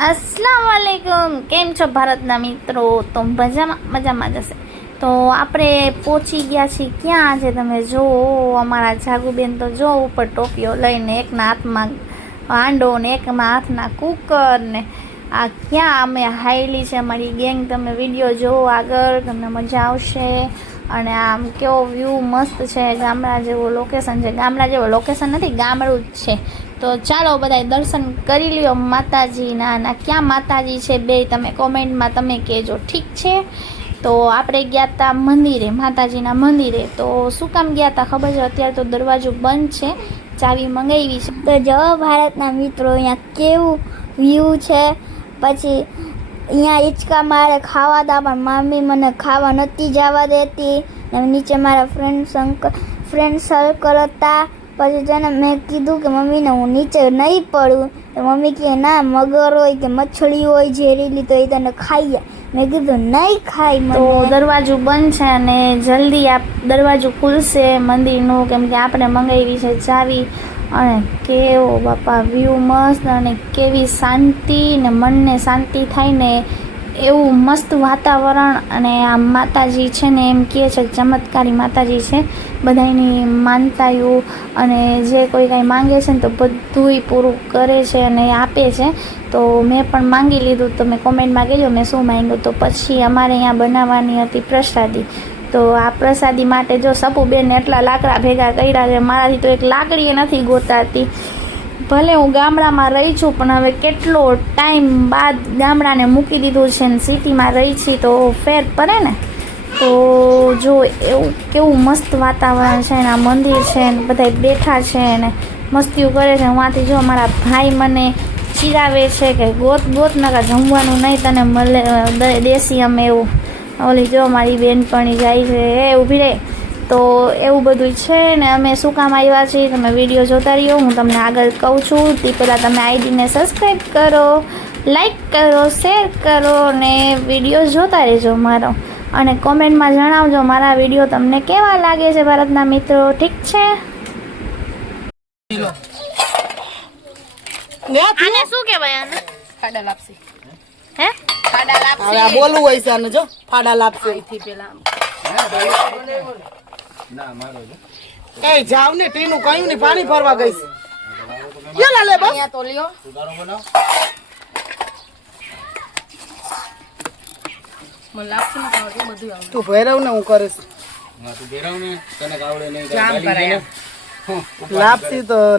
अस्सलाम वालेकुम। केम छो भारतना मित्रो? तो मजाમાં જશે। तो આપણે પહોંચી ગયા છીએ ક્યાં આજે તમે જો અમારા જાગુબેન તો જો ઉપર ટોપીઓ લઈને એકના હાથમાં હાંડો ને એકમાં હાથના કુકર ને આ ક્યાં અમે હાઈલી છે અમારી ગેંગ। તમે વિડીયો જોવો આગળ, તમને મજા આવશે। અને આમ કેવો વ્યૂ મસ્ત છે, ગામડા જેવો લોકેશન છે। ગામડા જેવો લોકેશન નથી, ગામડું જ છે। તો ચાલો બધા દર્શન કરી લ્યો માતાજીના। ના ક્યાં માતાજી છે બે તમે કોમેન્ટમાં તમે કહેજો, ઠીક છે? તો આપણે ગયા હતા મંદિરે, માતાજીના મંદિરે। તો શું કામ ગયા હતા ખબર છે? અત્યારે તો દરવાજો બંધ છે, ચાવી મંગાવી છે। તો જો ભારતના મિત્રો અહીંયા કેવું વ્યૂ છે। પછી અહીંયા હિંચકા મારે ખાવા હતા પણ મમ્મી મને ખાવા નહોતી જવા દેતી ને નીચે મારા ફ્રેન્ડ સર્કલ હતા। પછી છે ને મેં કીધું કે મમ્મીને હું નીચે નહીં પડું, તો મમ્મી કહે ના મગર હોય કે મછલી હોય ઝેરીલી તો એ તને ખાઈ જાય। મેં કીધું નહીં ખાઈ મને। તો દરવાજો બંધ છે અને જલ્દી આ દરવાજો ખુલશે મંદિરનું, કેમ કે આપણે મંગાવી છે ચાવી। અને કેવો બાપા વ્યૂ મસ્ત અને કેવી શાંતિ ને મનને શાંતિ થાય ને એવું મસ્ત વાતાવરણ। અને આ માતાજી છે ને એમ કહે છે ચમત્કારી માતાજી છે, બધાની માનતાઓ અને જે કોઈ કાંઈ માંગે છે ને તો બધુંય પૂરું કરે છે અને આપે છે। તો મેં પણ માંગી લીધું, તમે કોમેન્ટમાં કહેજો મેં શું માંગ્યું। તો પછી અમારે અહીંયા બનાવવાની હતી પ્રસાદી। તો આ પ્રસાદી માટે જો સપુબેનને એટલા લાકડા ભેગા કર્યા છે, મારાથી તો એક લાકડી નથી ગોતાતી। ભલે હું ગામડામાં રહી છું પણ હવે કેટલો ટાઈમ બાદ ગામડાને મૂકી દીધું છે ને સિટીમાં રહી છીએ તો ફેર પડે ને। તો જો એવું કેવું મસ્ત વાતાવરણ છે ને આ મંદિર છે ને બધા બેઠા છે ને મસ્તીઓ કરે છે। હુંથી જો મારા ભાઈ મને ચીરાવે છે કે ગોત નકા જમવાનું નહીં તને મળે દેશી અમે એવું। ઓલી જો મારી બેનપણી જાય છે એ ઊભી રહે। તો એવું બધું છે ને અમે શું કામ આવ્યા છીએ તમે વિડીયો જોતા રહ્યો, હું તમને આગળ કહું છું। તે પહેલાં તમે આઈડીને સબસ્ક્રાઈબ કરો, લાઈક કરો, શેર કરો ને વિડીયો જોતા રહેજો મારો। અને કોમેન્ટમાં જણાવજો મારા વિડીયો તમને કેવા લાગે છે ભારતના મિત્રો, ઠીક છે? આને શું કહેવાય? આને ફાડા લાપસી હે? ફાડા લાપસી હવે બોલવું હોય છે આને જો ફાડા લાપસી થી પેલા ના મારો જો એ જાવ ને ટીનું કયું ને પાણી ભરવા ગઈ છે કેલા લે બસ અહીંયા તો લ્યો સુધારો બનાવ મને લાપસી માં ખાવા બધું આવડે। તું ભેરવ ને હું કરીશ હા તું ભેરવ ને તને આવડે નહીં જામ કરાયા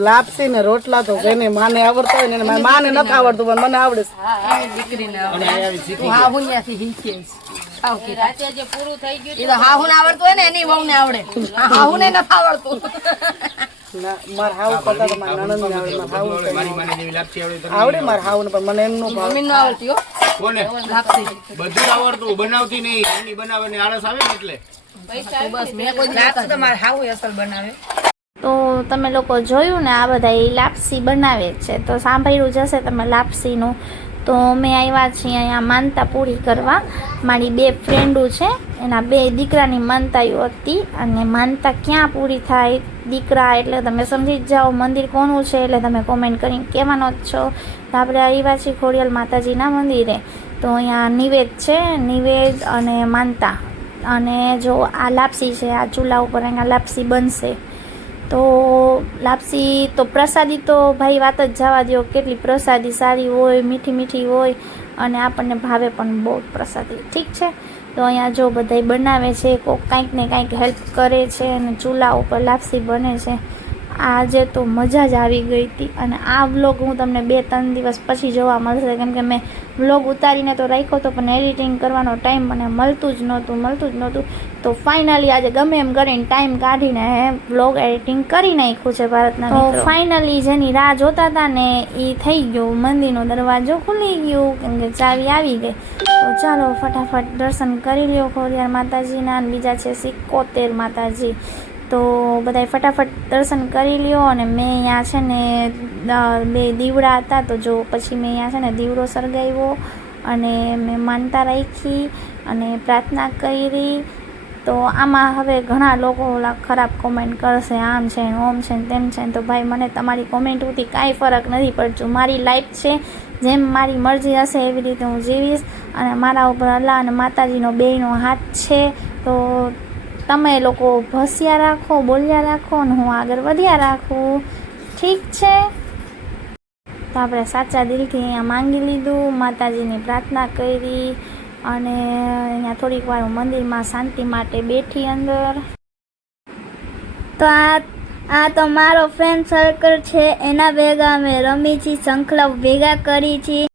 લાપસી ને રોટલા તો જેને માને આવડતા હોય ને એને મારી માને નથી આવડતું પણ મને આવડે છે। હા એ દીકરીને અને આવડે। આવી શીખી હું હાહુ ન્યાથી શીખી આવ કે રાતે જે પૂરું થઈ ગયું એ તો હાહુ ને આવડતું હોય ને એની વહુ ને આવડે, હાહુ ને નથી આવડતું। ના માર હાવ કરતા તો માર નણંદ ને આવડે, માર હાવ મારી માને જેવી લાપસી આવડે તને આવડે માર હાવ ને પણ મને એમ નો ભાવે। મમ્મી નો આવડતી હો કોને લાપસી, બધું આવડતું બનાવતી નહીં, એની બનાવવાની આળસ આવે ને એટલે બસ મેં કોઈ લાપસી તો માર હાહુ અસલ બનાવે। તો તમે લોકો જોયું ને આ બધા એ લાપસી બનાવે છે, તો સાંભળ્યું જશે તમે લાપસીનું। તો અમે આવ્યા છીએ અહીંયા માનતા પૂરી કરવા। મારી બે ફ્રેન્ડો છે, એના બે દીકરાની માનતાઓ હતી અને માનતા ક્યાં પૂરી થાય દીકરા એટલે તમે સમજી જ જાઓ મંદિર કોનું છે એટલે તમે કોમેન્ટ કરીને કહેવાનો જ છો। તો આપણે આવ્યા છીએ ખોડિયાલ માતાજીના મંદિરે। તો અહીંયા નિવેદ છે, નિવેદ અને માનતા। અને જો આ લાપસી છે, આ ચૂલા ઉપર અહીંયા લાપસી બનશે। તો લાપસી તો પ્રસાદી તો ભાઈ વાત જ જવા દો, કેટલી પ્રસાદી સારી હોય, મીઠી મીઠી હોય અને આપણને ભાવે પણ બહુ પ્રસાદી, ઠીક છે? તો અહીંયા જો બધાય બનાવે છે, કોઈક કાંઈક ને કાંઈક હેલ્પ કરે છે અને ચૂલા ઉપર લાપસી બને છે। આજે તો મજા જ આવી ગઈ હતી। અને આ વ્લોગ હું તમને 2-3 દિવસ પછી જોવા મળશે, કેમ કે મેં વ્લોગ ઉતારીને તો રાખ્યો હતો પણ એડિટિંગ કરવાનો ટાઈમ મને મળતું જ નહોતું। તો ફાઇનલી આજે ગમે એમ કરીને ટાઈમ કાઢીને વ્લોગ એડિટિંગ કરી નાખ્યું છે ભારતના મિત્રો। તો ફાઇનલી જેની રાહ જોતા હતા ને એ થઈ ગયું, મંદિરનો દરવાજો ખુલી ગયો કેમ કે ચાવી આવી ગઈ। તો ચાલો ફટાફટ દર્શન કરી લ્યો ખોડિયાર માતાજીના। અને બીજા છે 71 માતાજી। તો બધાય ફટાફટ દર્શન કરી લ્યો। અને મેં અહીંયા છે ને 2 દીવડા હતા, તો જો પછી મેં અહીંયા છે ને દીવડો સળગાવ્યો અને મેં માનતા રાખી અને પ્રાર્થના કરી તો આમાં હવે ઘણા લોકો ઓલા ખરાબ કોમેન્ટ કરશે, આમ છે ને ઓમ છે ને તેમ છે ને. તો ભાઈ મને તમારી કોમેન્ટોથી કાંઈ ફરક નથી પડતું. મારી લાઈફ છે, જેમ મારી મરજી હશે એવી રીતે હું જીવીશ, અને મારા ઉપર અલ્લાહ અને માતાજીનો બેયનો હાથ છે. તો તમે લોકો ભસ્યા રાખો, બોલ્યા રાખો, અને હું આગળ વધ્યા રાખું. ઠીક છે? તો આપણે સાચા દિલથી અહીંયા માંગી લીધું, માતાજીની પ્રાર્થના કરી, અને અહીંયા થોડીક વાર હું મંદિરમાં શાંતિ માટે બેઠી અંદર. તો આ તો મારો ફ્રેન્ડ સર્કલ છે, એના ભેગા અમે રમી છીએ, શંખલા ભેગા કરી છીએ.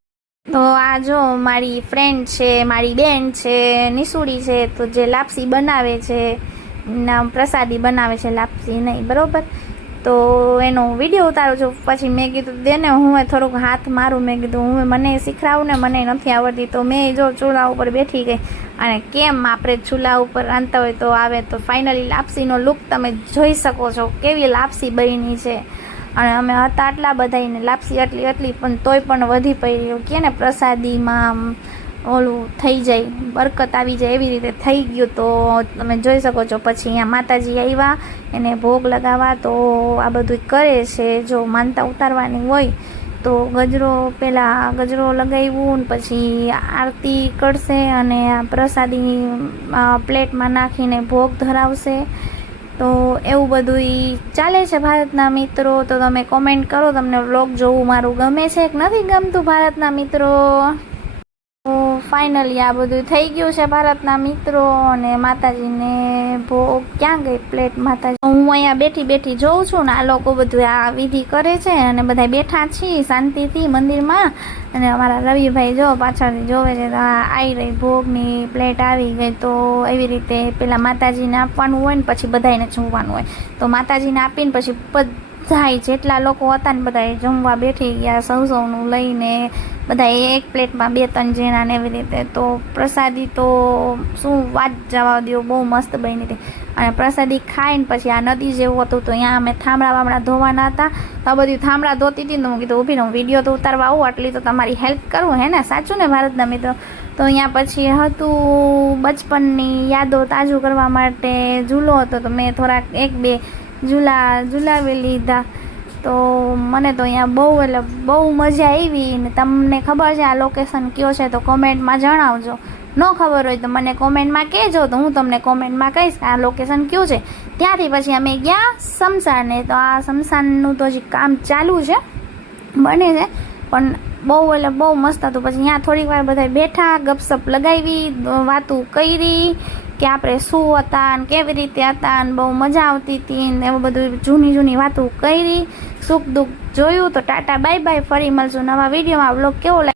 તો આ જો મારી ફ્રેન્ડ છે, મારી બેન છે, નિશુડી છે, તો જે લાપસી બનાવે છે, પ્રસાદી બનાવે છે, લાપસી નહીં, બરોબર. તો એનો વિડીયો ઉતારું છું. પછી મેં કીધું દેને હું થોડુંક હાથ મારું. મેં કીધું મને શીખડાવું ને, મને નથી આવડતી. તો મેં જો ચૂલા ઉપર બેઠી ગઈ, અને કેમ આપણે ચૂલા ઉપર રાંધતા હોય તો આવે. તો ફાઇનલી લાપસીનો લુક તમે જોઈ શકો છો, કેવી લાપસી બની છે. અને અમે હતા આટલા બધાને લાપસી આટલી પણ તોય પણ વધી પડી કે ને પ્રસાદીમાં ઓલું થઈ જાય, બરકત આવી જાય એવી રીતે થઈ ગયું. તો તમે જોઈ શકો છો. પછી અહીંયા માતાજી આવ્યા એને ભોગ લગાવવા. તો આ બધું કરે છે. જો માનતા ઉતારવાની હોય તો પહેલાં ગજરો લગાવ્યું, પછી આરતી કરશે, અને આ પ્રસાદી પ્લેટમાં નાખીને ભોગ ધરાવશે. તો એવું બધું ચાલે છે ભારતના મિત્રો. તો તમે કોમેન્ટ કરો, તમને વ્લોગ જોવું મારું ગમે છે કે નથી ગમતું ભારતના મિત્રો. તો ફાઇનલી આ બધું થઈ ગયું છે ભારતના મિત્રો. અને માતાજીને ભોગ ક્યાં ગઈ પ્લેટ માતાજી. હું અહીંયા બેઠી જોઉં છું ને આ લોકો બધું આ વિધિ કરે છે, અને બધા બેઠા છીએ શાંતિથી મંદિરમાં. અને અમારા રવિભાઈ જો પાછળથી જોવે છે, આવી રહી ભોગની પ્લેટ આવી ગઈ. તો એવી રીતે પેલા માતાજીને આપવાનું હોય ને પછી બધાને જમવાનું હોય. તો માતાજીને આપીને પછી બધા જેટલા લોકો હતા ને બધા જમવા બેઠી ગયા, સૌનું લઈને બધા એક પ્લેટમાં 2-3 જણા ને એવી રીતે. તો પ્રસાદી તો શું વાત જવા દો, બહુ મસ્ત બની હતી. અને પ્રસાદી ખાઈને પછી આ નદી જેવું હતું, તો અહીંયા અમે થાંભળા ધોવાના હતા. તો આ બધું થાંભળા ધોતી હતી ને હું કીધું ઊભી રહું, વિડીયો તો ઉતારવા આવું, આટલી તો તમારી હેલ્પ કરું, હે ને? સાચું ને ભારતના મિત્રો? તો અહીંયા પછી હતું બચપનની યાદો તાજું કરવા માટે ઝૂલો હતો. તો મેં થોડાક 1-2 ઝુલાવી લીધા. તો મને તો અહીંયા બહુ મજા આવી. ને તમને ખબર છે આ લોકેશન કયો છે તો કોમેન્ટમાં જણાવજો. ન ખબર હોય તો મને કોમેન્ટમાં કહેજો, તો હું તમને કોમેન્ટમાં કહીશ આ લોકેશન કયું છે. ત્યાંથી પછી અમે ગયા શમશાને. તો આ શમશાનનું તો હજી કામ ચાલુ છે, બને છે, પણ બહુ મસ્ત હતું. પછી અહીંયા થોડીક વાર બધા બેઠા, ગપસપ લગાવી, વાતું કરી કે આપણે શું હતા ને કેવી રીતે હતા, ને બહુ મજા આવતી હતી ને એવું બધું જૂની વાતો કરી, સુખ દુઃખ જોયું. તો ટાટા બાય બાય, ફરી મળશું નવા વિડીયોમાં. વ્લોગ કેવો લાગ્યો